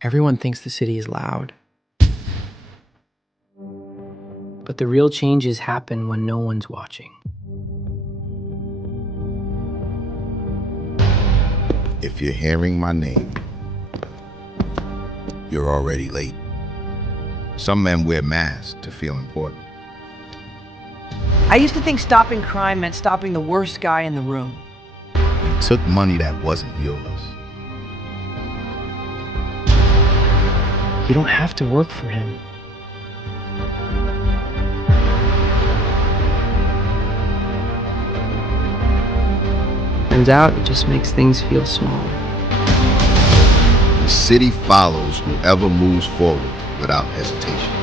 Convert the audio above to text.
Everyone thinks the city is loud. But the real changes happen when no one's watching. If you're hearing my name, you're already late. Some men wear masks to feel important. I used to think stopping crime meant stopping the worst guy in the room. You took money that wasn't yours. You don't have to work for him. Turns out it just makes things feel smaller. The city follows whoever moves forward without hesitation.